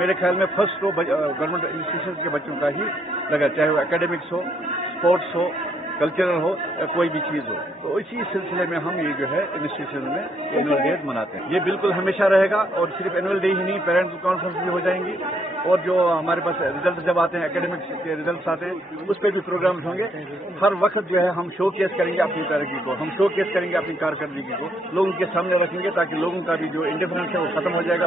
मेरे ख्याल में फर्स्ट तो गवर्नमेंट इंस्टीट्यूशन के बच्चों का ही लगा, चाहे वो एकेडमिक्स हो, स्पोर्ट्स हो, कल्चरल हो या कोई भी चीज हो। तो इसी सिलसिले में हम ये जो है इंस्टीट्यूशन में एनुअल डे मनाते हैं। ये बिल्कुल हमेशा रहेगा और सिर्फ एनुअल डे ही नहीं, पेरेंट्स कॉन्फ्रेंस भी हो जाएंगी और जो हमारे पास रिजल्ट जब आते हैं, एकेडमिक्स के रिजल्ट आते हैं, उस पर भी प्रोग्राम्स होंगे। हर वक्त जो है हम शोकेस करेंगे अपनी तरक्की को, हम शोकेस करेंगे अपनी कारकर्दगी को, लोगों के सामने रखेंगे ताकि लोगों का भी जो इंडिफरेंस है वो खत्म हो जाएगा।